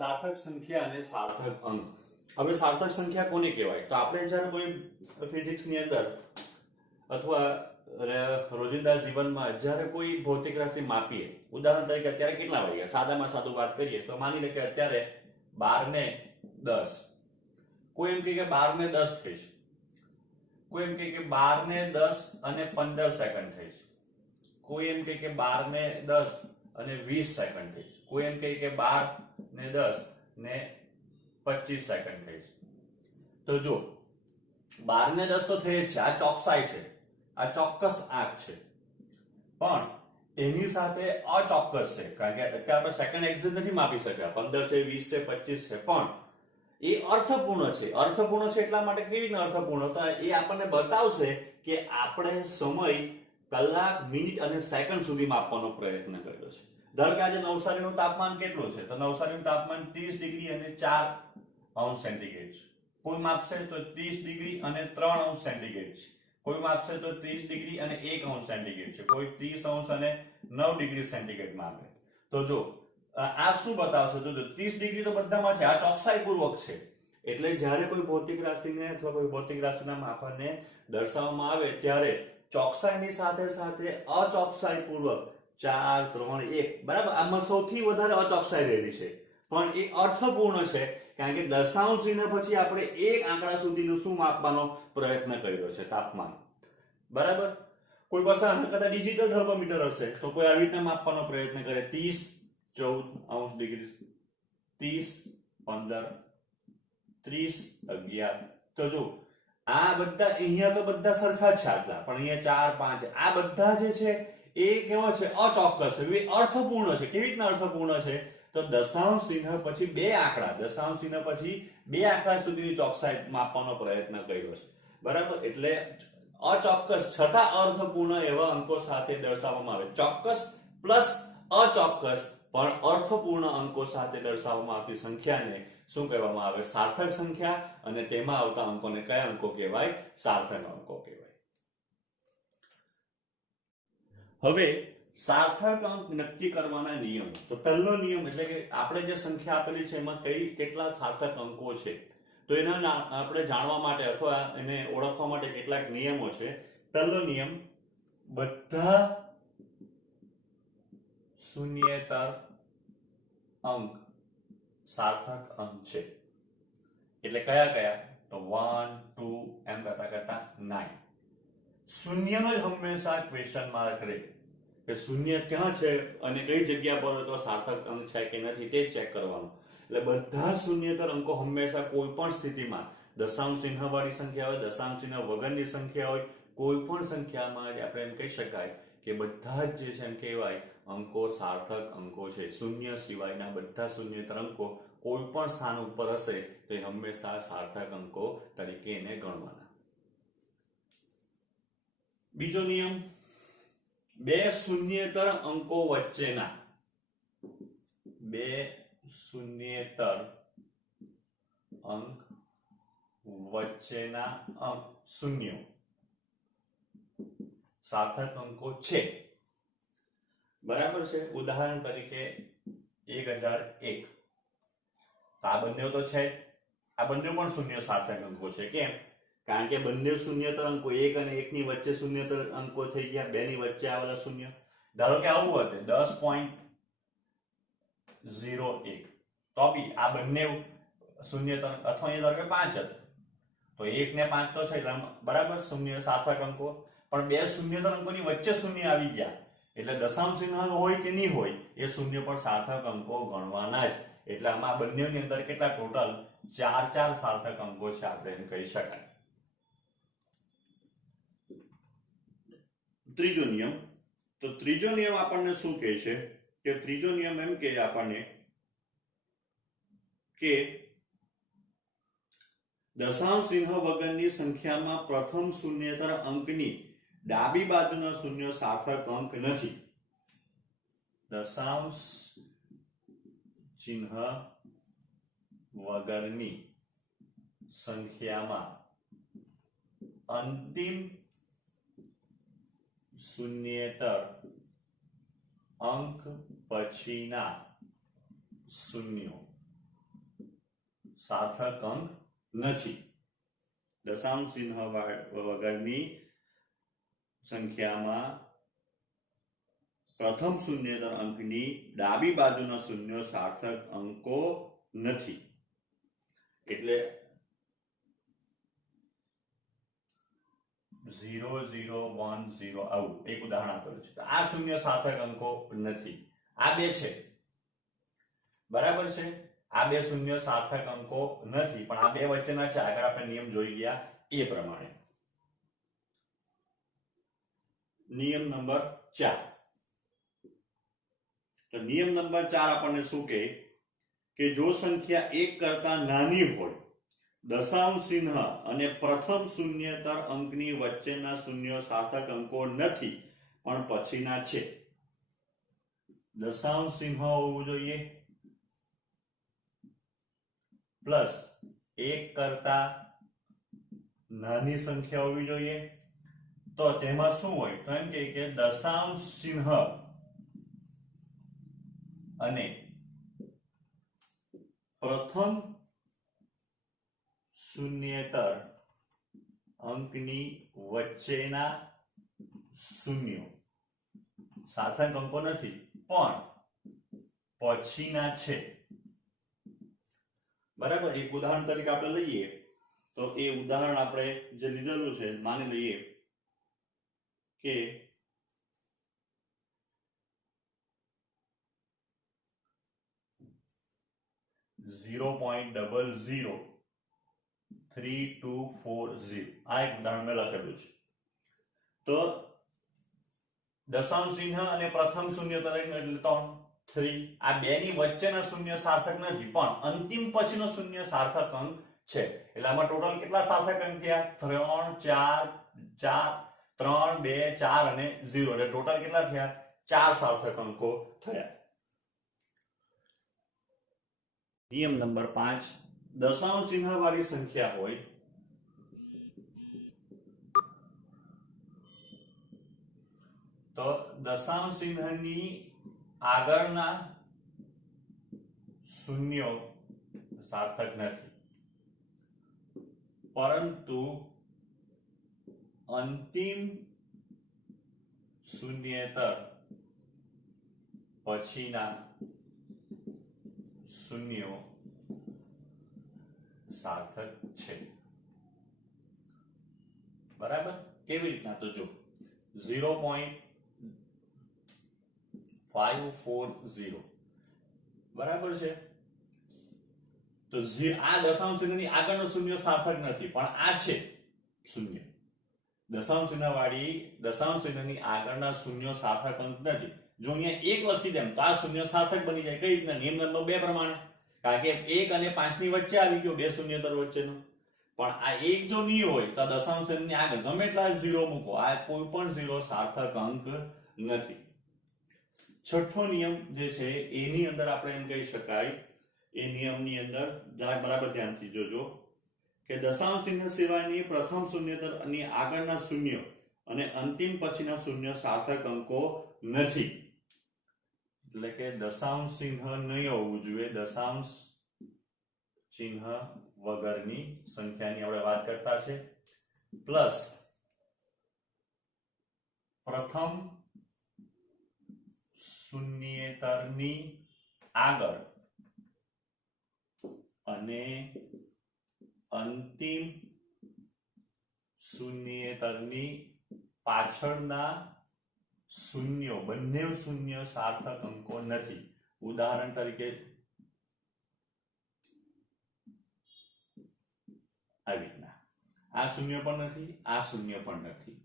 સાર્થક સંખ્યા અને સાર્થક અંક। હવે સાર્થક સંખ્યા કોને કહેવાય? તો આપણે જ્યારે કોઈ ફિઝિક્સની અંદર અથવા રોજિંદા જીવનમાં જ્યારે કોઈ ભૌતિક રાશિ માપીએ, ઉદાહરણ તરીકે અત્યારે કેટલા વાગ્યા, સાદામાં સાદું વાત કરીએ તો માની લે કે અત્યારે 12:10, કોઈ એમ કહે કે 12:10 થઈ છે, કોઈ એમ કહે કે 12:10 થઈ છે, કોઈ એમ કહે કે 12:10 થઈ છે, કોઈ એમ કહે કે 12:10 થઈ છે। તો જો 12:10 તો થઈ જ છે, આ ચોકસાઈ છે, આ ચોક્કસ આંક છે, પણ એની સાથે અચોક્કસ છે, કારણ કે અત્યારે આપણે સેકન્ડ એક્ઝેક્ટ નથી માપી શક્યા, 15 છે, 20 છે, 25 છે, પણ એ અર્થપૂર્ણ છે। અર્થપૂર્ણ છે એટલા માટે કેવી રીતે અર્થપૂર્ણ? તો એ આપણને બતાવશે કે આપણે સમય કલાક, મિનિટ અને સેકન્ડ સુધી માપવાનો પ્રયત્ન કર્યો છે। ધારો કે આજે નવસારીનું તાપમાન કેટલું છે? તો નવસારીનું તાપમાન 30 ડિગ્રી અને 4 અંશ સેન્ટીગ્રેડ છે। કોઈ માપશે તો 30 ડિગ્રી અને 3 અંશ સેન્ટીગ્રેડ છે, કોઈ માપશે તો 30 ડિગ્રી અને 1 અંશ સેન્ટીગ્રેડ છે, કોઈ 30 અંશ અને 9 ડિગ્રી સેન્ટીગ્રેડ માપે। તો જો આ શું બતાવશે? તો 30 ડિગ્રી તો બધામાં છે, આ ચોકસાઈપૂર્વક છે। એટલે જ્યારે કોઈ ભૌતિક રાશિને અથવા કોઈ ભૌતિક રાશિના માપનને દર્શાવવામાં આવે ત્યારે ચોકસાઈની સાથે સાથે અચોકસાઈપૂર્વક 4, 3, 1, બરાબર, આમાં સૌથી વધારે અચોકસાઈ રહેલી છે, પણ એ અર્થપૂર્ણ છે, કારણ કે દશાંશ ચિહ્ન પછી આપણે એક આંકડા સુધીનું શું માપવાનો પ્રયત્ન કર્યો છે? તાપમાન, બરાબર। કોઈ પાસે આના કરતા ડિજિટલ થર્મોમીટર હશે તો કોઈ આવી રીતે માપવાનો પ્રયત્ન કરે, 30, 14 અંશ ડિગ્રી, 30, 15, 30, 11। તો જો આ બધા અહીંયા તો બધા સરખા જ છે આટલા, પણ અહીંયા 4, 5 આ બધા જે છે એ કેવો છે? અચોક્કસ છે, એ અર્થપૂર્ણ છે। કેવી રીતના અર્થપૂર્ણ છે? તો દશાંશ ચિહ્ન પછી બે આંકડા, દશાંશ ચિહ્ન પછી બે આંકડા સુધીની ચોકસાઈ માપવાનો પ્રયત્ન કર્યો છે, બરાબર। એટલે અચોક્કસ છતાં અર્થપૂર્ણ એવા અંકો સાથે દર્શાવવામાં આવે, ચોક્કસ પ્લસ અચોક્કસ પણ અર્થપૂર્ણ અંકો સાથે દર્શાવવામાં આવતી સંખ્યાને શું કહેવામાં આવે? સાર્થક સંખ્યા। અને તેમાં આવતા અંકોને કયા અંકો કહેવાય? સાર્થક અંકો કહેવાય। હવે સાર્થક અંક નક્કી કરવાના નિયમ। તો પહેલો નિયમ એટલે કે આપણે જે સંખ્યા આપેલી છે એમાં કેટલા સાર્થક અંકો છે, તો એના આપણે જાણવા માટે અથવા એને ઓળખવા માટે કેટલાક નિયમો છે। પહેલો નિયમ, બધા શૂન્યેતર અંક સાર્થક અંક છે। એટલે કયા કયા? તો 1, 2 એમ કરતા 9। શૂન્યનો જ હંમેશા ક્વેશ્ચન માર્ક રહે કે શૂન્ય ક્યાં છે અને કઈ જગ્યા પર તો સાર્થક અંક છે કે નથી તે ચેક કરવાનું। એટલે બધા શૂન્યેતર અંકો હંમેશા કોઈ પણ સ્થિતિમાં દશાંશ ચિહ્ન વાળી સંખ્યા હોય, દશાંશ ચિહ્ન વગરની સંખ્યા હોય, કોઈ પણ સંખ્યામાં આપણે એમ કહી શકાય કે બધા જ જે છે એમ કહેવાય અંકો સાર્થક અંકો છે। શૂન્ય સિવાયના બધા શૂન્યેતર અંકો કોઈ પણ સ્થાન ઉપર હશે તો એ હંમેશા સાર્થક અંકો તરીકે એને ગણવાના। બીજો નિયમ, બે શૂન્યેતર અંકો વચ્ચેના, બે શૂન્યેતર અંક વચ્ચેના અંક શૂન્યો સાર્થક અંકો છે, બરાબર છે। ઉદાહરણ તરીકે 1001, તો આ બંને તો છે, આ બંને પણ શૂન્ય સાર્થક અંકો છે। કેમ? કારણ કે બંને શૂન્યેતર અંકો 1 અને 1 ની વચ્ચે શૂન્યેતર અંકો થઈ ગયા, 2 ની વચ્ચે આવેલા શૂન્ય। ધારો કે આવું હોત 10.01, તો બી આ બંને શૂન્યેતર, અથવા અહીંયા ધારો કે 5 હતું તો 1 ને 5 તો છે, બરાબર, શૂન્ય સાર્થક અંકો। પણ બે શૂન્યેતર અંકોની વચ્ચે શૂન્ય આવી ગયા એટલે દશાંશ ચિહ્ન હોય કે નહીં હોય એ શૂન્ય પણ સાર્થક અંકો ગણવાના જ। એટલે આમાં બંનેની અંદર કેટલા ટોટલ 4 સાર્થક અંકો છે, આપણે એમ કહી શકાય। ત્રીજો નિયમ, તો ત્રીજો નિયમ આપણને શું કહે છે કે ત્રીજો નિયમ એમ કહે આપણને કે દશાંશ ચિહ્ન વગરની સંખ્યામાં પ્રથમ શૂન્યેતર અંકની ડાબી બાજુના શૂન્ય સાર્થક અંક નથી। દશાંશ ચિહ્ન વગરની સંખ્યામાં અંતિમ શૂન્યેતર અંક પછીના શૂન્યો સાર્થક અંક નથી. દશાંશ ચિહ્ન વગરની સંખ્યામાં પ્રથમ શૂન્યેતર અંકની ડાબી બાજુના શૂન્યો સાર્થક અંકો નથી. એટલે 0 0 1 0 આવું એક ઉદાહરણ આપેલું છે. તો આ શૂન્ય સાર્થક અંકો નથી. આ બે છે, બરાબર છે. આ બે શૂન્ય સાર્થક અંકો નથી, પણ આ બે વચ્ચેના છે. આગળ આપણે નિયમ જોઈ ગયા એ પ્રમાણે. નિયમ નંબર 4. તો નિયમ નંબર 4 આપણને શું કહે કે જો સંખ્યા 1 કરતા નાની હોય, દશાંશ ચિહ્ન અને પ્રથમ શૂન્યેતર અંકની વચ્ચેના શૂન્યો સાર્થક અંકો નથી પણ પછીના છે. દશાંશ ચિહ્ન હોવું જોઈએ પ્લસ 1 કરતા નાની સંખ્યા હોવી જોઈએ. તો તેમાં શું હોય? તો એમ કે દશાંશ ચિહ્ન અને પ્રથમ શૂન્યેતર અંકની વચ્ચેના શૂન્યો સાર્થક અંકો નથી પણ પછીના છે. બરાબર. એક ઉદાહરણ તરીકે આપણે લઈએ તો એ ઉદાહરણ આપણે જે લીધેલું છે, માની લઈએ કે 0.003240 આ એક ઉદાહરણ મેં લખેલું છે. તો દશાંશ ચિહ્ન અને પ્રથમ શૂન્યેતર એટલે 3 આ બે ની વચ્ચેના શૂન્ય સાર્થક નથી પણ અંતિમ પછીનો શૂન્ય સાર્થક અંક છે. એટલે આમાં ટોટલ કેટલા સાર્થક અંક થયા? 3 2 4 અને 0. એટલે ટોટલ કેટલા થયા? 4 સાર્થક અંકો થયા. નિયમ નંબર 5. દશાંશ ચિહ્ન વાળી સંખ્યા હોય તો દશાંશ ચિહ્નની આગળના શૂન્યો સાર્થક નથી પરંતુ અંતિમ શૂન્યેતર પછીના શૂન્યો સાર્થક છે. બરાબર. કેવી રીતના? તો જો 0.540 બરાબર છે. તો આ દશાંશ ચિહ્નની આગળનો શૂન્ય સાર્થક નથી પણ આ છે શૂન્ય. દશાંશ ચિહ્ન વાળી દશાંશ ચિહ્નની આગળના શૂન્ય સાર્થક અંક નથી. જો અહીંયા 1 લખી દેમ તો આ શૂન્ય સાર્થક બની જાય. કઈ રીતના? નિયમ નંબર 2 પ્રમાણે. કારણ કે 1 અને 5 ની વચ્ચે આવી ગયો, બે શૂન્યતર વચ્ચેનો. પણ આ 1 જો નહીં હોય તો દશાંશ ચિહ્નની આગળ ગમે એટલા 0 મૂકો, આ કોઈ પણ 0 સાર્થક અંક નથી. છઠ્ઠો નિયમ જે છે એની અંદર આપણે એમ કહી શકાય, એ નિયમની અંદર બરાબર ધ્યાનથી જોજો કે દશાંશ ચિહ્ન સિવાયની પ્રથમ શૂન્યેતર અને આગળના શૂન્યો અને અંતિમ પછીના શૂન્ય સાર્થક અંકો નથી. એટલે કે દશાંશ ચિહ્ન નહીં હોવું જોઈએ. દશાંશ ચિહ્ન વગરની સંખ્યાની આપણે વાત કરતા છે. પ્લસ પ્રથમ શૂન્યેતરની આગળ અને અંતિમ શૂન્યેતરની પાછળના શૂન્યો, બંને શૂન્ય સાર્થક અંકો નથી. ઉદાહરણ તરીકે આવી રીતના આ શૂન્ય પણ નથી, આ શૂન્ય પણ નથી.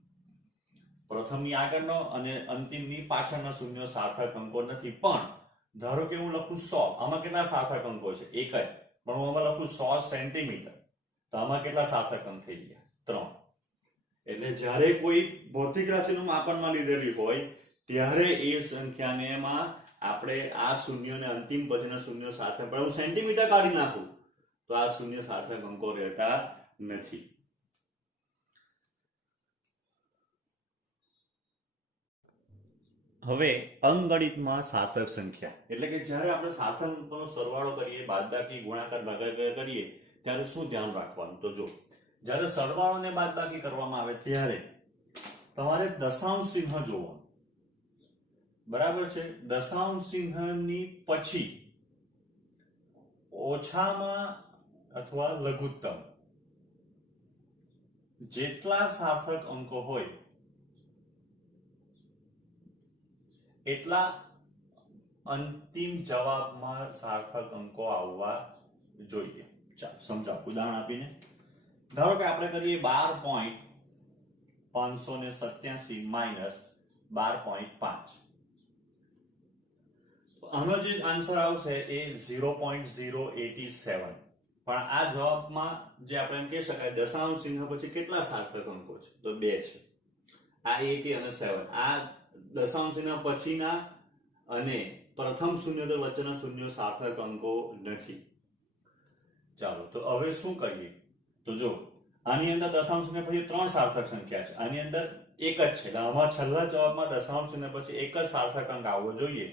પ્રથમની આગળનો અને અંતિમની પાછળનો શૂન્ય સાર્થક અંકો નથી. પણ ધારો કે હું લખું 100, આમાં કેટલા સાર્થક અંકો છે? એક જ. પણ હું આમાં લખું 100 સેન્ટીમીટર, તો આમાં કેટલા સાર્થક અંક થઈ ગયા? 3. એટલે જ્યારે કોઈ ભૌતિક રાશિનું માપનમાં લીધેલી હોય ત્યારે એ સંખ્યાને એમાં આપણે આ શૂન્યને અંતિમ પછીના શૂન્ય સાર્થક, પણ હું સેન્ટીમીટર કાઢી નાખું તો આ શૂન્ય સાર્થક અંકો રહેતા નથી. હવે અંકગણિતમાં સાર્થક સંખ્યા એટલે કે જ્યારે આપણે સાર્થક અંકોનો સરવાળો કરીએ, બાદબાકી, ગુણાકાર, ભાગાકાર કરીએ ત્યારે શું ધ્યાન રાખવાનું? તો જો જ્યારે સરવાળો અને બાદબાકી કરવામાં આવે ત્યારે તમારે દશાંશ ચિહ્ન જોવાનું. બરાબર છે? દશાંશ ચિહ્નની પછી ઓછામાં અથવા લઘુત્તમ જેટલા સાર્થક અંકો હોય એટલા અંતિમ જવાબમાં સાર્થક અંકો આવવા જોઈએ. ચાલો સમજાવ ઉદાહરણ આપીને. ધારો કે આપણે કરીએ 12.587 માઇનસ 12.5. આનો જે આન્સર આવશે એ 0.087. પણ આ જવાબમાં જે આપણે એમ કહી શકાય દશાંશ ચિહ્ન પછી કેટલા સાર્થક અંકો છે? તો 2 છે. આ 80 અને 7 આ દશાંશ ચિહ્ન પછીના અને પ્રથમ શૂન્યોત્તર વચ્ચેના શૂન્ય સાર્થક અંકો નથી. ચાલો તો હવે શું કરીએ? તો જો આની અંદર દશાંશ ચિહ્ન પછી 3 સાર્થક સંખ્યા છે, આની અંદર એક જ છે, એટલે આમાં છેલ્લા જવાબમાં દશાંશ ચિહ્ન પછી એક જ સાર્થક અંક આવવો જોઈએ.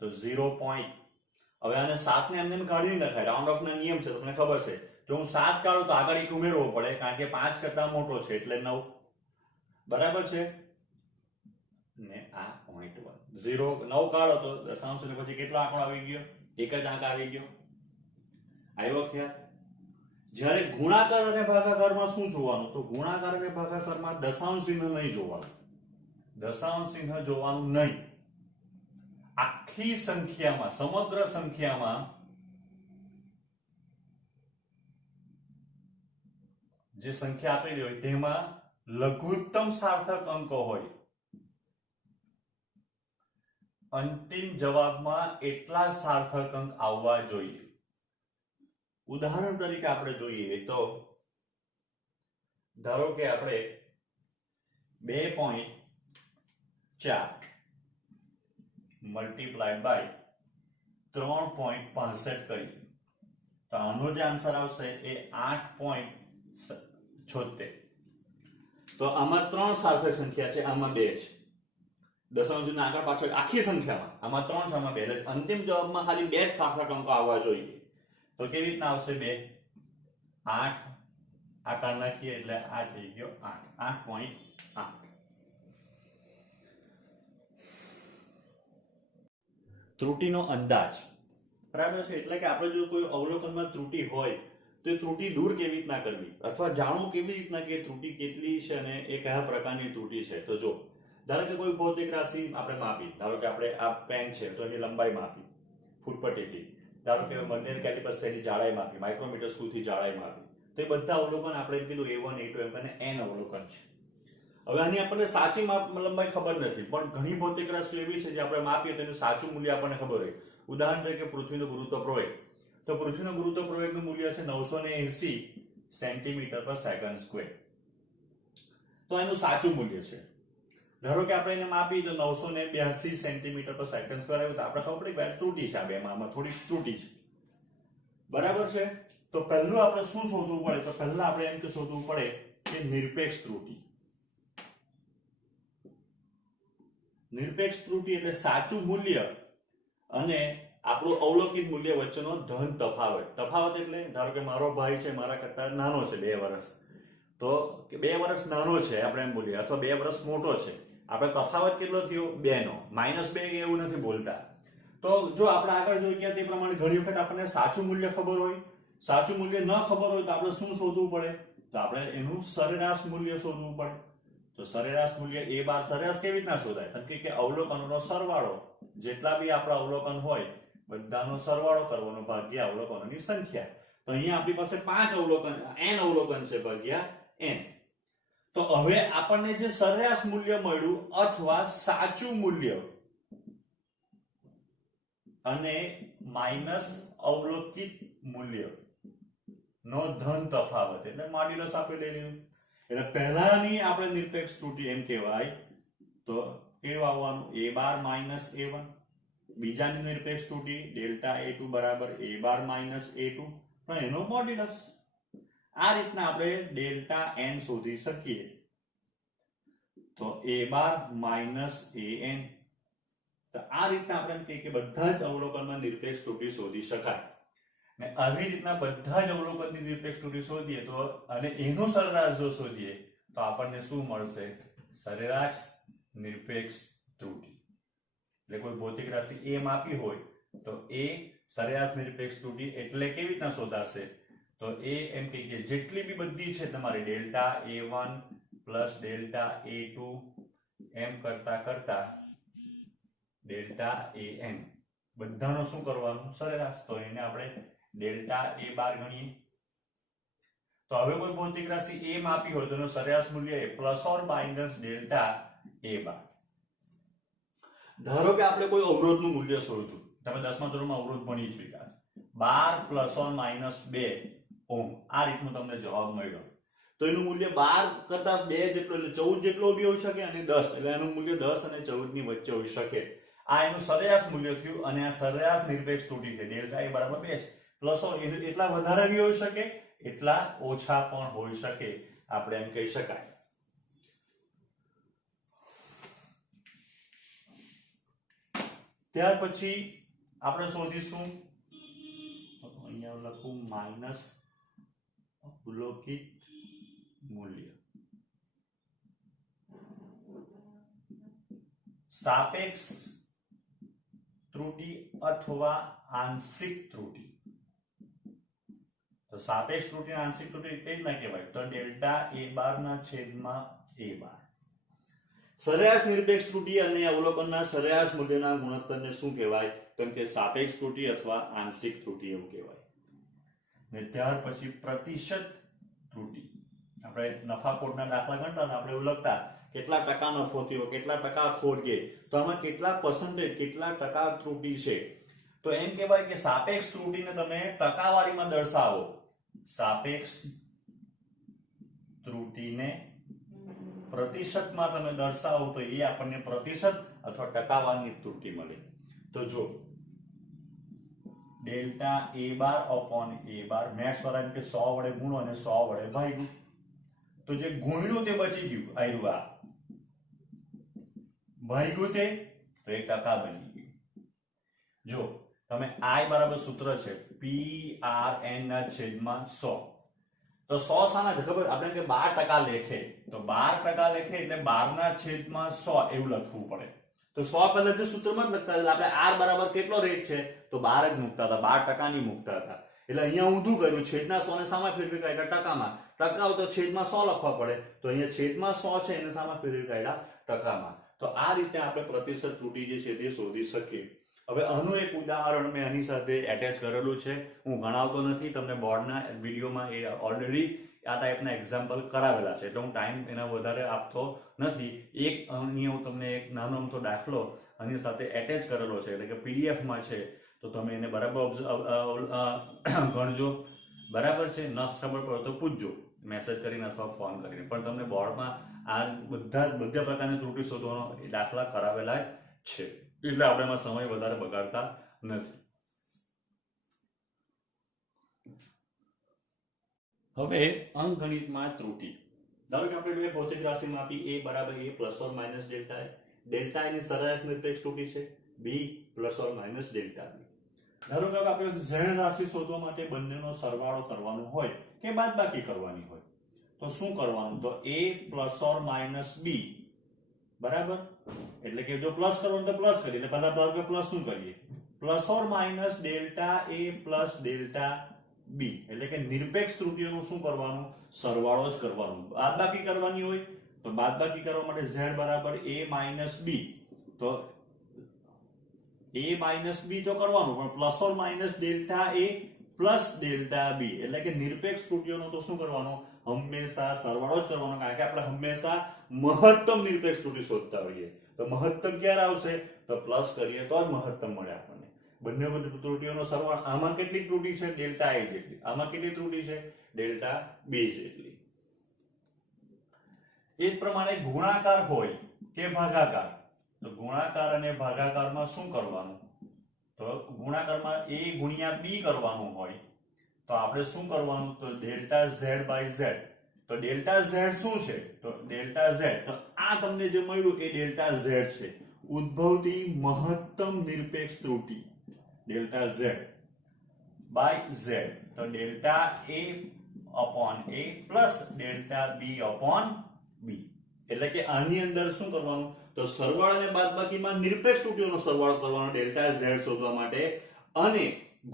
તો 0. હવે આને 7 ને એમને કાઢી નખાય. રાઉન્ડ ઓફ ના નિયમ છે, તમને ખબર છે. જો હું 7 કાઢું તો આગળ એક ઉમેરવો પડે કારણ કે 5 કરતા મોટો છે એટલે 9. બરાબર છે ને? આ 0.1 9 કાઢો તો દશાંશ ચિહ્ન પછી કેટલો આંકડો આવી ગયો? એક જ આંક આવી ગયો. આવ્યો ખ્યાલ? જ્યારે ગુણાકાર અને ભાગાકારમાં શું જોવાનું? તો ગુણાકાર અને ભાગાકારમાં દશાંશ ચિહ્ન નહીં જોવાનું. દશાંશ ચિહ્ન જોવાનું નહીં. આખી સંખ્યામાં, સમગ્ર સંખ્યામાં જે સંખ્યા આપેલી હોય તેમાં લઘુત્તમ સાર્થક અંકો હોય, અંતિમ જવાબમાં એટલા સાર્થક અંક આવવા જોઈએ. ઉદાહરણ તરીકે આપણે જોઈએ તો ધારો કે આપણે 2.4 મલ્ટીપ્લાઈડ બાય 3.65 કરીએ તો આનો જે આન્સર આવશે એ 8.76. તો આમાં 3 સાર્થક સંખ્યા છે, આમાં 2 છે. દશાંશ ચિહ્ન આગળ પાછળ આખી સંખ્યામાં આમાં 3 છે, આમાં 2. એટલે અંતિમ જવાબમાં ખાલી 2 જ સાર્થક અંકો આવવા જોઈએ. તો કેવી રીતના આવશે? 2 8 આકાર નાખીએ એટલે આ થઈ ગયો 8.8. ત્રુટીનો અંદાજ. બરાબર છે? એટલે કે આપણે જો કોઈ અવલોકનમાં ત્રુટી હોય તો એ ત્રુટી દૂર કેવી રીતના કરવી અથવા જાણવું કેવી રીતના કે ત્રુટી કેટલી છે અને એ કયા પ્રકારની ત્રુટી છે? તો જો ધારો કે કોઈ ભૌતિક રાશિ આપણે માપી, ધારો કે આપણે આ પેન છે તો એની લંબાઈ માપી ફૂટપટ્ટીથી, ધારો કે વર્નિયર કેલિપર્સ તેની જાડાઈ માપી, માઇક્રોમીટર સ્ક્રૂથી જાડાઈ માપી, તો એ બધા અવલોકન આપણે કીધું A1 A2 એમ કરીને n અવલોકન છે. હવે આની આપણને સાચી લંબાઈ ખબર નથી, પણ ઘણી ભૌતિક રાશિઓ એવી છે જે આપણે માપીએ તેનું સાચું મૂલ્ય આપણને ખબર હોય. ઉદાહરણ તરીકે પૃથ્વીનું ગુરુત્વ પ્રવેગ. તો પૃથ્વીનું ગુરુત્વ પ્રવેગનું મૂલ્ય છે 980 સેન્ટીમીટર પર સેકન્ડ સ્ક્વેર. તો એનું સાચું મૂલ્ય છે. ધારો કે આપણે એને માપી તો 982 સેન્ટીમીટર પર સેકન્ડ સ્ક્વેર આવ્યું તો આપણે ખબર પડી કે ત્રુટી છે, આ બેમાં થોડી ત્રુટી છે. બરાબર છે? તો પહેલું આપણે શું શોધવું પડે? તો પહેલા આપણે એમ કે શોધવું પડે કે નિરપેક્ષ ત્રુટી. નિરપેક્ષ ત્રુટી એટલે સાચું મૂલ્ય અને આપણું અવલોકિત મૂલ્ય વચ્ચેનો ધન તફાવત. તફાવત એટલે ધારો કે મારો ભાઈ છે મારા કરતા નાનો છે 2 વર્ષ, તો 2 વર્ષ નાનો છે આપણે એમ બોલીએ, અથવા 2 વર્ષ મોટો છે. આપણે તફાવત કેટલો થયો? 2 નો. -2 એવું નથી બોલતા. તો જો આપણે આગળ જોઈ ગયા તે પ્રમાણે ઘણી વખત આપણને સાચું મૂલ્ય ખબર હોય, સાચું મૂલ્ય ન ખબર હોય તો આપણે શું શોધવું પડે? તો આપણે એનું સરેરાશ મૂલ્ય શોધવું પડે. તો સરેરાશ મૂલ્ય A બાર સરેરાશ કેવી રીતના શોધાય? તો કે અવલોકનોનો સરવાળો, જેટલા બી આપણા અવલોકન હોય બધાનો સરવાળો કરવાનો ભાગ્યા અવલોકનોની સંખ્યા. તો અહીંયા આપણી પાસે 5 અવલોકન n અવલોકન છે ભાગ્યા n. તો હવે આપણને જે સરેરાશ મૂલ્ય મળ્યું અથવા સાચું મૂલ્ય અને માઈનસ અવલોકિત મૂલ્ય નો ધન તફાવત એટલે મોડ્યુલસ આપણે લઈ લીધું. એટલે પહેલાની આપણે નિરપેક્ષ ત્રુટી એમ કહેવાય તો કેવું આવવાનું? A bar minus A1. બીજાની નિરપેક્ષ ત્રુટી ડેલ્ટા A2 બરાબર A બાર માઇનસ A2 પણ એનો મોડ્યુલસ. આ રીતના આપણે ડેલ્ટા n શોધી શકીએ. તો A બાર માઇનસ AN તો આ રીતના આપણે એમ કહીએ કે બધા જ અવલોકનમાં નિરપેક્ષ ત્રુટિ શોધી શકાય. ને આવી રીતના બધા જ અવલોકનની નિરપેક્ષ ત્રુટિ શોધીએ તો અને એનું સરેરાશ જો શોધીએ તો આપણને શું મળશે? સરેરાશ નિરપેક્ષ ત્રુટિ. એટલે કોઈ ભૌતિક રાશિ a માપી હોય તો a સરેરાશ નિરપેક્ષ ત્રુટિ એટલે કેવી રીતના શોધાશે? તો એ એમ કે જેટલી બી બધી છે તમારી delta a1 plus delta a2 એમ કરતા કરતા ડેલ્ટા an બધાનો શું કરવાનું? સરેરાશ. તો એને આપણે ડેલ્ટા a બાર ગણીએ. તો હવે કોઈ ભૌતિક રાશિ a માપી હોય તો એનું સરેરાશ મૂલ્ય plus or minus delta a બાર. ધારો કે આપણે કોઈ અવરોધનું મૂલ્ય શોધવું. તમે 10મા ધોરણમાં અવરોધ ભણી ચૂક્યા 12 પ્લસ ઓર માઇનસ 2 ઓહમ. આ રીતનો તમને જવાબ મળ્યો તો એનું મૂલ્ય 12 કરતા 2 જેટલો એટલે 14 જેટલો બી હોઈ શકે અને 10 એટલે એનું મૂલ્ય 10 અને 14 ની વચ્ચે હોઈ શકે. આ એનું સરેરાશ મૂલ્ય થયું અને આ સરેરાશ નિરપેક્ષ ત્રુટિ છે. ડેલ્ટા a બરાબર 2 પ્લસ ઓર એટલા વધારે બી હોઈ શકે એટલા ઓછા પણ હોઈ શકે. આપણે એમ કહી શકાય. ત્યાર પછી આપણે શોધીશું અહીંયા લખું માઇનસ અવલોકિત મૂલ્ય. સાપેક્ષ ત્રુટિ અથવા આંશિક ત્રુટિ. તો સાપેક્ષ ત્રુટિ અને આંશિક ત્રુટિ કઈ રીતના કહેવાય? તો ડેલ્ટા a બાર ના છેદમાં a બાર. સરેરાશ નિરપેક્ષ ત્રુટિ અને અવલોકનના સરેરાશ મૂલ્યના ગુણોત્તરને શું કહેવાય? તો કે સાપેક્ષ ત્રુટિ અથવા આંશિક ત્રુટિ એવું કહેવાય. ને ત્યાર પછી પ્રતિશત ત્રુટિ. આપણે નફાખોટના દાખલા ગણતા હતા આપણે એવું લખતા કેટલા ટકા નફો થયો, કેટલા ટકા ખોટ ગઈ, તો આમાં કેટલા પર્સન્ટેજ કેટલા ટકા ત્રુટિ છે. તો એમ કહેવાય કે સાપેક્ષ ત્રુટિને તમે ટકાવારીમાં દર્શાવો. સાપેક્ષ ત્રુટિને પ્રતિશતમાં તમે દર્શાવો તો એ આપણને પ્રતિશત અથવા ટકાવારીની ત્રુટિ મળે. તો જો delta a bar upon a bar maths વાળા એમ કે 100 વડે ગુણો અને 100 વડે ભાગ્યું. તો જે ગુણ્યું તે બચી ગયું. આયરું આ ભાગ્યું તે તો 1 ટકા બની ગયું. જો તમે i બરાબર સૂત્ર છે PRN ના છેદમાં 100. તો 100 સાના છે ખબર? આપણે કે 12% લેખે તો 12% લેખે એટલે 12 ના છેદમાં 100 એવું લખવું પડે. તો 100 પહેલા જે સૂત્રમાં જ લખતા એટલે આપણે r બરાબર કેટલો રેટ છે તો 12 જ મૂકતા હતા, 12% ની મૂકતા હતા. એટલે અહીંયા ઊંધું કર્યું, છેદના 100 ને સામા ફેરવી કાઢ્યા ટકામાં. ટકા હોય તો છેદમાં 100 લખવા પડે, તો અહીંયા છેદમાં 100 છે એને સામા ફેરવી કાઢ્યા ટકામાં. તો આ રીતે આપણે પ્રતિશત ત્રુટિ જે છે તે શોધી શકીએ. હવે આનું એક ઉદાહરણ મેં આની સાથે એટેચ કરેલું છે. હું ગણાવતો નથી, તમને બોર્ડના વિડીયોમાં એ ઓલરેડી આ ટાઈપના એક્ઝામ્પલ કરાવેલા છે એટલે હું ટાઈમ એના વધારે આપતો નથી. એક અહીંયા હું તમને એક નાનો અમથો દાખલો આની સાથે એટેચ કરેલો છે એટલે કે પીડીએફમાં છે, તો તમે એને બરાબર ગણજો. બરાબર છે? ન ખબર પડે તો પૂછજો મેસેજ કરીને અથવા ફોન કરીને. પણ તમને બોર્ડમાં આ બધા પ્રકારની ત્રુટિ શોધવાનો દાખલા કરાવેલા છે એટલે આપણે એમાં સમય વધારે બગાડતા નથી. હવે અંકગણિતમાં ત્રુટિ. ધારો કે આપણે બે ભૌતિક રાશિ માપી a બરાબર a plus or minus delta a. Delta a ની સરેરાશ નિરપેક્ષ ત્રુટિ છે b plus or minus delta b. ધારો કે આપણે z રાશિ શોધવા માટે બંનેનો સરવાળો કરવાનો હોય કે બાદબાકી કરવાની હોય તો શું કરવાનું? તો a plus or minus b બરાબર. એટલે કે જો પ્લસ કરવાનું તો પ્લસ કરીએ એટલે પહેલા ભાગ પ્લસ નું કરીએ. Plus or minus delta a plus delta b એટલે કે નિરપેક્ષ ત્રુટિઓનું શું કરવાનું? સરવાળો જ કરવાનો. બાદબાકી કરવાની હોય તો બાદબાકી કરવા માટે z બરાબર a માઇનસ b. તો a માઇનસ b તો કરવાનું પણ plus or minus delta a plus delta b એટલે કે નિરપેક્ષ ત્રુટિઓનો તો શું કરવાનો? હંમેશા સરવાળો જ કરવાનો. કારણ કે આપણે હંમેશા મહત્તમ નિરપેક્ષ ત્રુટિ શોધતા હોઈએ. તો મહત્તમ ક્યારે આવશે? તો પ્લસ કરીએ તો જ મહત્તમ મળે આપણને. બંને બધી ત્રુટિઓનો સરવાળો. આમાં કેટલી ત્રુટિ છે? ડેલ્ટા a જેટલી. આમાં કેટલી ત્રુટિ છે? ડેલ્ટા b જેટલી. એ જ પ્રમાણે ગુણાકાર હોય કે ભાગાકાર, તો ગુણાકાર અને ભાગાકારમાં શું કરવાનું? તો ગુણાકારમાં a ગુણ્યા b કરવાનું હોય તો આપણે શું કરવાનું? તો ડેલ્ટા z બાય z. તો ડેલ્ટા z શું છે? તો ડેલ્ટા z તો આ તમને જે મળ્યું એ ડેલ્ટા z છે. ઉદ્ભવતી મહત્તમ નિરપેક્ષ ત્રુટિ ડેલ્ટા ઝેડ બાય ઝેડ, તો ડેલ્ટા એ અપોન એ પ્લસ ડેલ્ટા બી અપોન બી. એટલે કે આની અંદર શું કરવાનું, તો સરવાળા અને બાદબાકીમાં નિરપેક્ષ ત્રુટીઓનો સરવાળો કરવાનો ડેલ્ટા ઝેડ શોધવા માટે, અને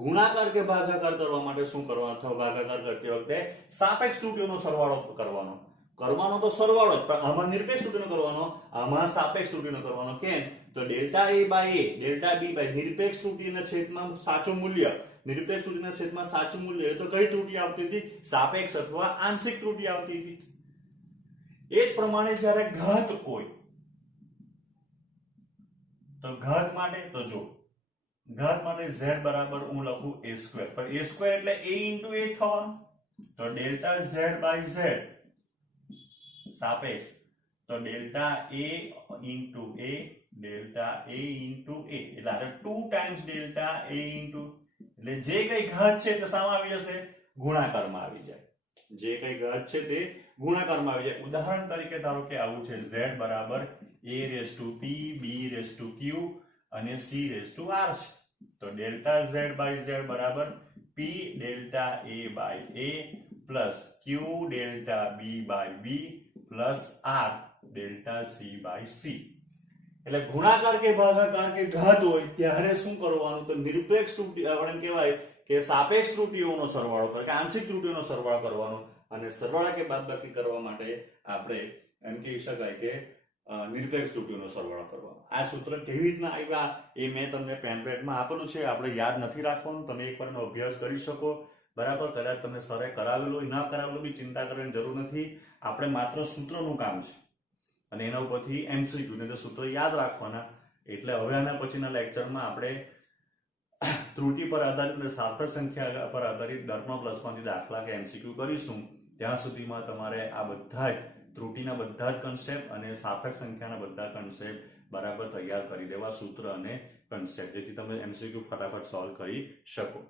ગુણાકાર કે ભાગાકાર કરવા માટે શું કરવાનું, અથવા ભાગાકાર કરતી વખતે સાપેક્ષ ત્રુટીઓનો સરવાળો કરવાનો તો સરવાળો જ, પણ આમાં નિરપેક્ષ ત્રુટીનો કરવાનો, આમાં સાપેક્ષ ત્રુટીનો કરવાનો. કેમ, તો delta A by A delta B by નિરપેક્ષ ત્રુટીના છેદમાં સાચું મૂલ્ય, નિરપેક્ષ ત્રુટીના છેદમાં સાચું મૂલ્ય, તો કઈ ત્રુટી આવતી હતી, સાપેક્ષ અથવા આંશિક ત્રુટી આવતી હતી. એ જ પ્રમાણે જ્યારે ઘાત હોય તો ઘાત માટે, તો જો ઘાત માટે z બરાબર હું લખું a સ્ક્વેર, પણ a સ્ક્વેર એટલે a into a થવાનું, તો ડેલ્ટા z બાય z સાપેક્ષ, તો delta a into a delta a into a, એટલે આ 2 ટાઈમ્સ ડેલ્ટા a into, એટલે જે કઈ ઘાત છે તે શામાં આવી જશે, ગુણાકારમાં આવી જાય. જે કઈ ઘાત છે તે ગુણાકારમાં આવી જાય. ઉદાહરણ તરીકે ધારો કે આવું છે, z બરાબર a raise to p b raise to q અને c રેઝ ટુ r છે. તો ડેલ્ટા z બાય z બરાબર p delta a by a plus q delta b by b plus r delta c by c. એટલે ગુણાકાર કે ભાગાકાર કે ઘાત હોય ત્યારે શું કરવાનું, તો નિરપેક્ષ ત્રુટિ આપણે કહેવાય કે સાપેક્ષ ત્રુટીઓનો સરવાળો કે આંશિક ત્રુટીઓનો સરવાળો કરવાનો, અને સરવાળા કે બાદબાકી કરવા માટે આપણે એમ કહી શકાય કે નિરપેક્ષ ત્રુટીઓનો સરવાળો કરવાનો. આ સૂત્ર કેવી રીતના આવ્યા એ મેં તમને પેમ્પલેટમાં આપેલું છે, આપણે યાદ નથી રાખવાનું, તમે એકવાર એનો અભ્યાસ કરી શકો. બરાબર, કદાચ તમે સરે કરાવેલું હોય, ન કરાવેલું બી ચિંતા કરવાની જરૂર નથી. આપણે માત્ર સૂત્રનું કામ છે, અને એના ઉપરથી એમસીક્યુ ને સૂત્ર યાદ રાખવાના. એટલે હવે આના પછીના લેક્ચરમાં આપણે ત્રુટિ પર આધારિત અને સાર્થક સંખ્યા પર આધારિત દરમાં પ્લસમાંથી દાખલા કે એમસીક્યુ કરીશું. ત્યાં સુધીમાં તમારે આ બધા જ ત્રુટિના બધા જ કન્સેપ્ટ અને સાર્થક સંખ્યાના બધા કન્સેપ્ટ બરાબર તૈયાર કરી દેવા, સૂત્ર અને કન્સેપ્ટ, જેથી તમે એમસીક્યુ ફટાફટ સોલ્વ કરી શકો.